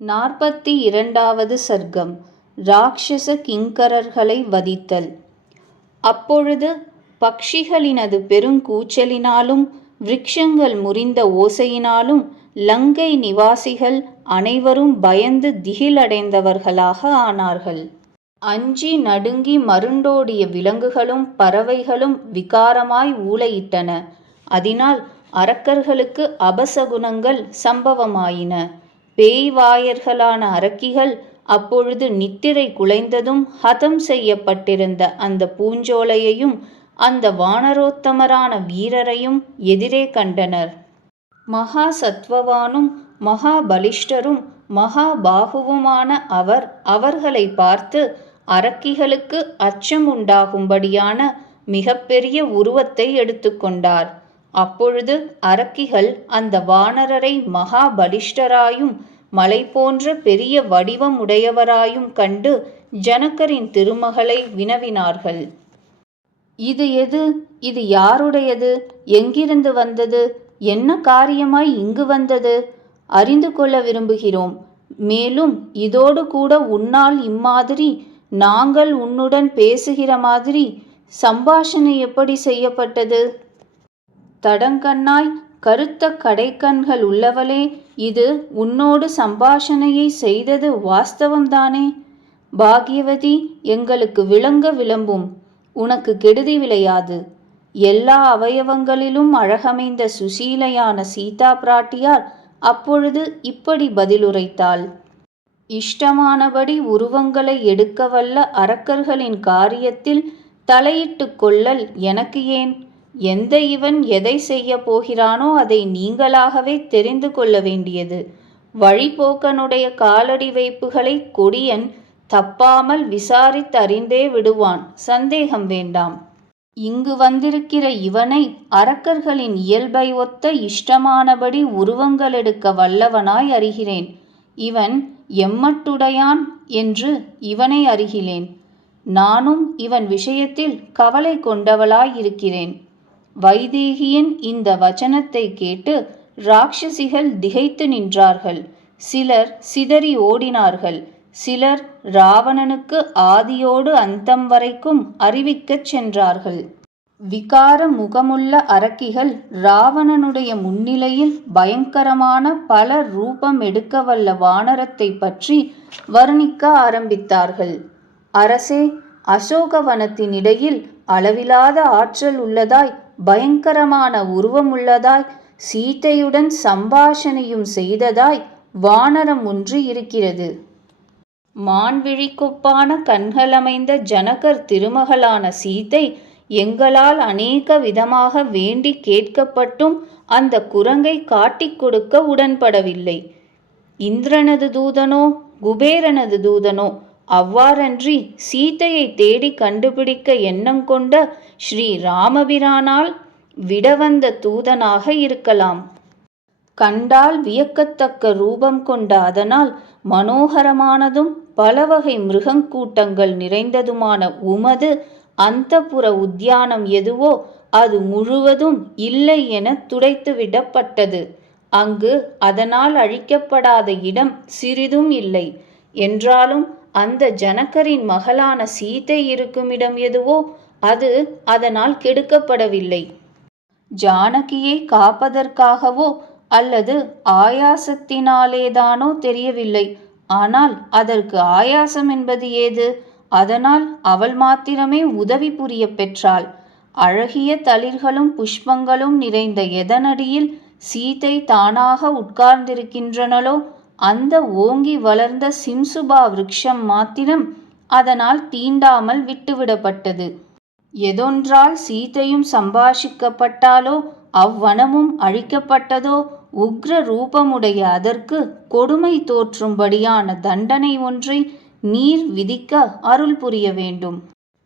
42வது சர்க்கம். ராக்ஷச கிங்கரர்களை வதித்தல். அப்பொழுது பக்ஷிகளினது பெருங்கூச்சலினாலும் விருட்சங்கள் முறிந்த ஓசையினாலும் லங்கை நிவாசிகள் அனைவரும் பயந்து திகிலடைந்தவர்களாக ஆனார்கள். அஞ்சி நடுங்கி மருண்டோடிய விலங்குகளும் பறவைகளும் விகாரமாய் ஊளையிட்டன. அதனால் அரக்கர்களுக்கு அபசகுனங்கள் சம்பவமாயின. பேய்வாயர்களான அரக்கிகள் அப்பொழுது நித்திரை குலைந்ததும் ஹதம் செய்யப்பட்டிருந்த அந்த பூஞ்சோலையையும் அந்த வானரோத்தமரான வீரரையும் எதிரே கண்டனர். மகா சத்வவானும் மகா பலிஷ்டரும் மகா பாகுவுமான அவர் அவர்களை பார்த்து அரக்கிகளுக்கு அச்சம் உண்டாகும்படியான மிகப்பெரிய உருவத்தை எடுத்துக்கொண்டார். அப்பொழுது அரக்கிகள் அந்த வானரரை மகா பலிஷ்டராயும் மலை போன்ற பெரிய வடிவம் உடையவராயும் கண்டு ஜனகரின் திருமகளை வினவினார்கள். இது எது? இது யாருடையது? எங்கிருந்து வந்தது? என்ன காரியமாய் இங்கு வந்தது? அறிந்து கொள்ள விரும்புகிறோம். மேலும் இதோடு கூட உன்னால் இம்மாதிரி நாங்கள் உன்னுடன் பேசுகிற மாதிரி சம்பாஷணை எப்படி செய்யப்பட்டது? தடங்கண்ணாய் கருத்த கடைக்கண்கள் உள்ளவளே, இது உன்னோடு சம்பாஷணையை செய்தது வாஸ்தவம்தானே? பாக்யவதி, எங்களுக்கு விளங்க விளம்பும். உனக்கு கெடுதி விளையாது. எல்லா அவயவங்களிலும் அழகமைந்த சுசீலையான சீதா பிராட்டியார் அப்பொழுது இப்படி பதிலுரைத்தாள். இஷ்டமானபடி உருவங்களை எடுக்க வல்ல அரக்கர்களின் காரியத்தில் தலையிட்டு கொள்ளல் எனக்கு ஏன்? எந்த இவன் எதை செய்ய போகிறானோ அதை நீங்களாகவே தெரிந்து கொள்ள வேண்டியது. வழிபோக்கனுடைய காலடி வைப்புகளை கொடியன் தப்பாமல் விசாரித்தறிந்தே விடுவான், சந்தேகம் வேண்டாம். இங்கு வந்திருக்கிற இவனை அரக்கர்களின் இயல்பை ஒத்த இஷ்டமானபடி உருவங்களெடுக்க வல்லவனாய் அறிகிறேன். இவன் எம்மட்டுடையான் என்று இவனை அறிகிலேன். நானும் இவன் விஷயத்தில் கவலை கொண்டவளாயிருக்கிறேன். வைதேகியின் இந்த வச்சனத்தை கேட்டு ராட்சசிகள் திகைத்து நின்றார்கள். சிலர் சிதறி ஓடினார்கள். சிலர் ராவணனுக்கு ஆதியோடு அந்தம் வரைக்கும் அறிவிக்கச் சென்றார்கள். விகார முகமுள்ள அரக்கிகள் ராவணனுடைய முன்னிலையில் பயங்கரமான பல ரூபம் எடுக்க வல்ல வானரத்தை பற்றி வர்ணிக்க ஆரம்பித்தார்கள். அரசே, அசோகவனத்தினிடையில் அளவிலாத ஆற்றல் உள்ளதாய் பயங்கரமான உருவமுள்ளதாய் சீதையுடன் சம்பாஷணையும் செய்ததாய் வானரம் ஒன்று இருக்கிறது. மான்விழிக்கொப்பான கண்களமைந்த ஜனகர் திருமகளான சீதை எங்களால் அநேக விதமாக வேண்டி கேட்கப்பட்டும் அந்த குரங்கை காட்டிக் கொடுக்க உடன்படவில்லை. இந்திரனது தூதனோ குபேரனது தூதனோ அவ்வாறன்றி சீதையை தேடி கண்டுபிடிக்க எண்ணம் கொண்ட ஸ்ரீ ராமபிரானால் விடவந்த தூதனாக இருக்கலாம். கண்டால் வியக்கத்தக்க ரூபம் கொண்ட அதனால் மனோகரமானதும் பலவகை மிருகங்கூட்டங்கள் நிறைந்ததுமான உமது அந்தப்புற உத்தியானம் எதுவோ அது முழுவதும் இல்லை என துடைத்து விடப்பட்டது. அங்கு அதனால் அழிக்கப்படாத இடம் சிறிதும் இல்லை. என்றாலும் அந்த ஜனகரின் மகளான சீதை இருக்குமிடம் எதுவோ அது அதனால் கெடுக்கப்படவில்லை. ஜானகியை காப்பதற்காகவோ அல்லது ஆயாசத்தினாலேதானோ தெரியவில்லை. ஆனால் அதற்கு ஆயாசம் என்பது ஏது? அதனால் அவள் மாத்திரமே உதவி புரிய பெற்றாள். அழகிய தளிர்களும் புஷ்பங்களும் நிறைந்த எதனடியில் சீதை தானாக உட்கார்ந்திருக்கின்றனளோ அந்த ஓங்கி வளர்ந்த சிம்சுபா விருட்சம் மாத்திரம் அதனால் தீண்டாமல் விட்டுவிடப்பட்டது. எதொன்றால் சீதையும் சம்பாஷிக்கப்பட்டாலோ அவ்வனமும் அழிக்கப்பட்டதோ உக்ர ரூபமுடைய அதற்கு கொடுமை தோற்றும்படியான தண்டனை ஒன்றை நீர் விதிக்க அருள் புரிய வேண்டும்.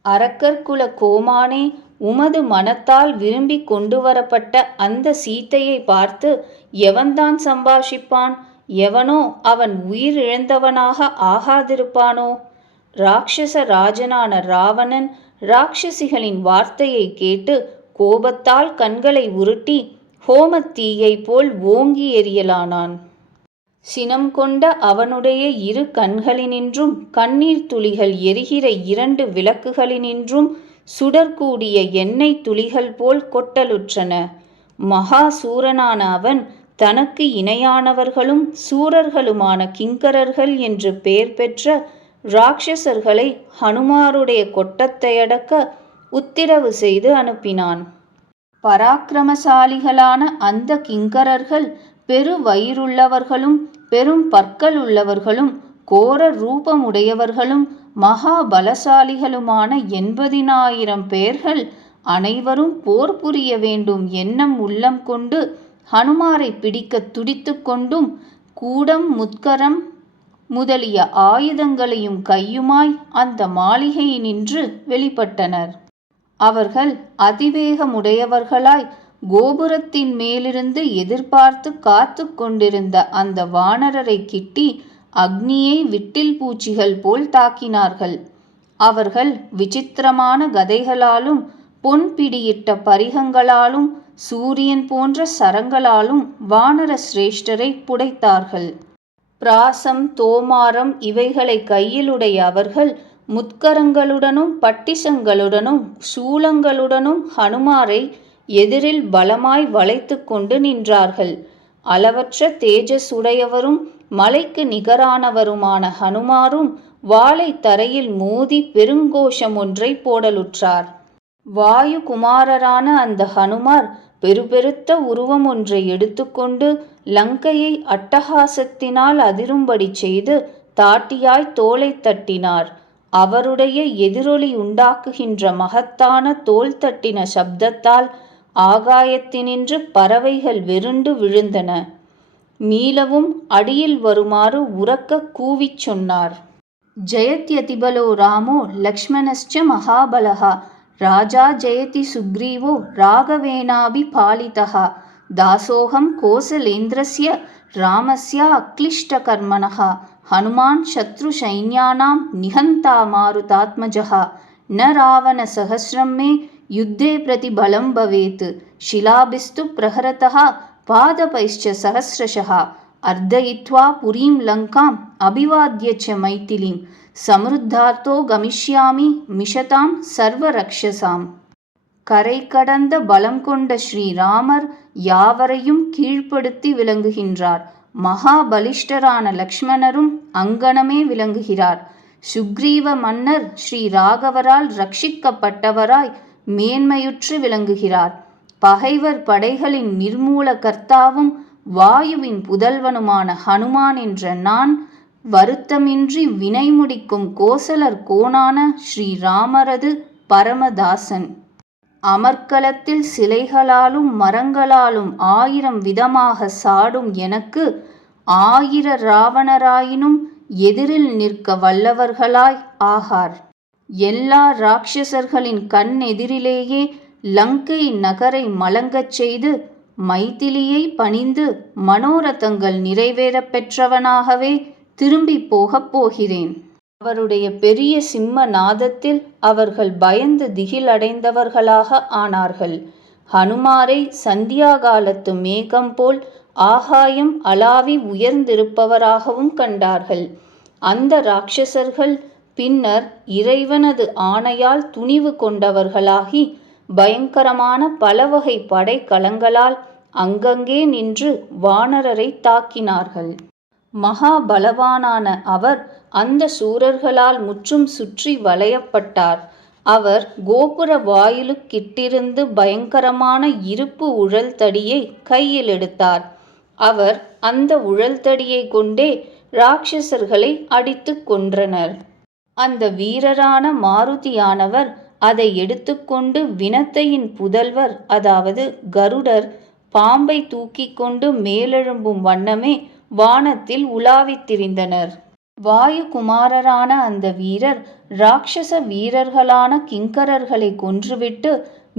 அரக்கர்குல கோமானே, உமது மனத்தால் விரும்பி கொண்டு வரப்பட்ட அந்த சீதையை பார்த்து எவன்தான் சம்பாஷிப்பான்? எவனோ அவன் உயிர் இழந்தவனாக ஆகாதிருப்பானோ? ராட்சச ராஜனான ராவணன் ராட்சசிகளின் வார்த்தையை கேட்டு கோபத்தால் கண்களை உருட்டி ஹோமத்தீயை போல் ஓங்கி எரியலானான். சினம் கொண்ட அவனுடைய இரு கண்களினின்றும் கண்ணீர் துளிகள் எரிகிற 2 விளக்குகளினின்றும் சுடர்கூடிய எண்ணெய் துளிகள் போல் கொட்டலுற்றன. மகா சூரனான அவன் தனக்கு இணையானவர்களும் சூரர்களுமான கிங்கரர்கள் என்று பெயர் பெற்ற இராட்சசர்களை ஹனுமாருடைய கொட்டத்தையடக்க உத்திரவு செய்து அனுப்பினான். பராக்கிரமசாலிகளான அந்த கிங்கரர்கள் பெரு வயிறுள்ளவர்களும் பெரும் பற்களுள்ளவர்களும் கோர ரூபமுடையவர்களும் மகா பலசாலிகளுமான 80,000 பேர்கள் அனைவரும் போர் புரிய வேண்டும் எண்ணம் உள்ளம் கொண்டு ஹனுமாரை பிடிக்க துடித்து கொண்டும் கூடம் முத்கரம் முதலிய ஆயுதங்களையும் கையுமாய் அந்த மாளிகையினின்று வெளிப்பட்டனர். அவர்கள் அதிவேகமுடையவர்களாய் கோபுரத்தின் மேலிருந்து எதிர்பார்த்து காத்து கொண்டிருந்த அந்த வானரரை கிட்டி அக்னியை விட்டில் பூச்சிகள் போல் தாக்கினார்கள். அவர்கள் விசித்திரமான கதைகளாலும் பொன் பிடியிட்ட பரிகங்களாலும் சூரியன் போன்ற சரங்களாலும் வானர சிரேஷ்டரை புடைத்தார்கள். பிராசம் தோமாரம் இவைகளை கையிலுடைய அவர்கள் முத்கரங்களுடனும் பட்டிசங்களுடனும் சூலங்களுடனும் ஹனுமாரை எதிரில் பலமாய் வளைத்து கொண்டு நின்றார்கள். அளவற்ற தேஜஸுடையவரும் மலைக்கு நிகரானவருமான ஹனுமாரும் வாளை தரையில் மோதி பெருங்கோஷம் ஒன்றை போடலுற்றார். வாயுகுமாரரான அந்த ஹனுமார் பெருபெருத்த உருவம் ஒன்றை எடுத்துக்கொண்டு லங்கையை அட்டகாசத்தினால் அதிரும்படி செய்து தாட்டியாய் தோலை தட்டினார். அவருடைய எதிரொலி உண்டாக்குகின்ற மகத்தான தோல் தட்டின சப்தத்தால் ஆகாயத்தினின்று பறவைகள் வெருண்டு விழுந்தன. மீளவும் அடியில் வருமாறு உரக்க கூவிச் சொன்னார். ஜெயத்யதிபலோ ராமோ லக்ஷ்மணஸ்ச மகாபலஹா ராஜா ஜெயதி சுக்ரீவோ ராகவேனாபி பாலிதஹ தாசோகம் கோசலேந்திரஸ்ய ராமஸ்ய அக்லிஷ்டகர்மணஹ ஹனுமான் சத்ரு சைன்யானாம் நிஹந்தா மாருதாத்மஜஹ ந ராவண சஹஸ்ரம் மே யுத்தே பிரதி பலம் பவேத் ஷிலாபிஸ்து பிரஹரதஹ பாதபைश्च சஹஸ்ரஷஹ அர்த்தயித்வா புரீம் லங்காம் அபிவாத்ய ச மைதிலீம் சம்ருத்தார்த்தோ கமிஷ்யாமி மிஷதாம் சர்வ ரக்ஷசாம். கரை கடந்த பலம் கொண்ட ஸ்ரீராமர் யாவரையும் கீழ்ப்படுத்தி விளங்குகின்றார். மகாபலிஷ்டரான லக்ஷ்மணரும் அங்கனமே விளங்குகிறார். சுக்ரீவ மன்னர் ஸ்ரீ ராகவரால் ரட்சிக்கப்பட்டவராய் மேன்மையுற்று விளங்குகிறார். பகைவர் படைகளின் நிர்மூல கர்த்தாவும் வாயுவின் புதல்வனுமான ஹனுமான் என்ற நான் வருத்தமின்றி வினை முடிக்கும் கோசலர் கோனான ஸ்ரீராமரது பரமதாசன். அமர்க்களத்தில் சிலைகளாலும் மரங்களாலும் 1000 விதமாக சாடும் எனக்கு 1000 ராவணராயினும் எதிரில் நிற்க வல்லவர்களாய் ஆகார். எல்லா இராட்சசர்களின் கண் எதிரிலேயே லங்கை நகரை மலங்கச் செய்து மைதிலியை பணிந்து மனோரதங்கள் நிறைவேறப் பெற்றவனாகவே திரும்பி போகப் போகிறேன். அவருடைய பெரிய சிம்ம நாதத்தில் அவர்கள் பயந்து திகிலடைந்தவர்களாக ஆனார்கள். ஹனுமாரை சந்தியாகாலத்து மேகம் போல் ஆகாயம் அளாவி உயர்ந்திருப்பவராகவும் கண்டார்கள். அந்த இராட்சசர்கள் பின்னர் இறைவனது ஆணையால் துணிவு கொண்டவர்களாகி பயங்கரமான பலவகை படைக்கலங்களால் அங்கங்கே நின்று வானரரை தாக்கினார்கள். மகாபலவானான அவர் அந்த சூரர்களால் முற்றும் சுற்றி வளையப்பட்டார். அவர் கோபுர வாயிலுக்கிட்டிருந்து பயங்கரமான இருப்பு உழல் தடியை கையில் எடுத்தார். அவர் அந்த உழல் தடியை கொண்டே இராட்சசர்களை அடித்து கொன்றனர். அந்த வீரரான மாருதியானவர் அதை எடுத்துக்கொண்டு வினத்தையின் புதல்வர் அதாவது கருடர் பாம்பை தூக்கி கொண்டு மேலெழும்பும் வண்ணமே வானத்தில் உலாவித் திரிந்தனர். வாயுகுமாரரான அந்த வீரர் இராட்சச வீரர்களான கிங்கரர்களை கொன்றுவிட்டு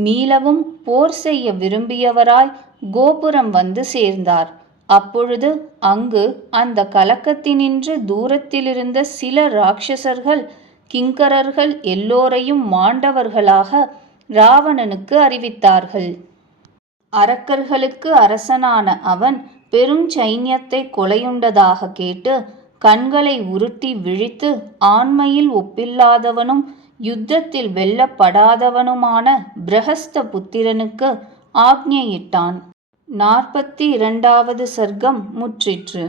மீளவும் போர் செய்ய விரும்பியவராய் கோபுரம் வந்து சேர்ந்தார். அப்பொழுது அங்கு அந்த கலக்கத்தினின்று தூரத்திலிருந்த சில இராட்சசர்கள் கிங்கரர்கள் எல்லோரையும் மாண்டவர்களாக இராவணனுக்கு அறிவித்தார்கள். அரக்கர்களுக்கு அரசனான அவன் பெரும் சைன்யத்தை கொலையுண்டதாக கேட்டு கண்களை உருட்டி விழித்து ஆண்மையில் ஒப்பில்லாதவனும் யுத்தத்தில் வெல்லப்படாதவனுமான பிரஹஸ்த புத்திரனுக்கு ஆக்ஞையிட்டான். 42வது சர்க்கம் முற்றிற்று.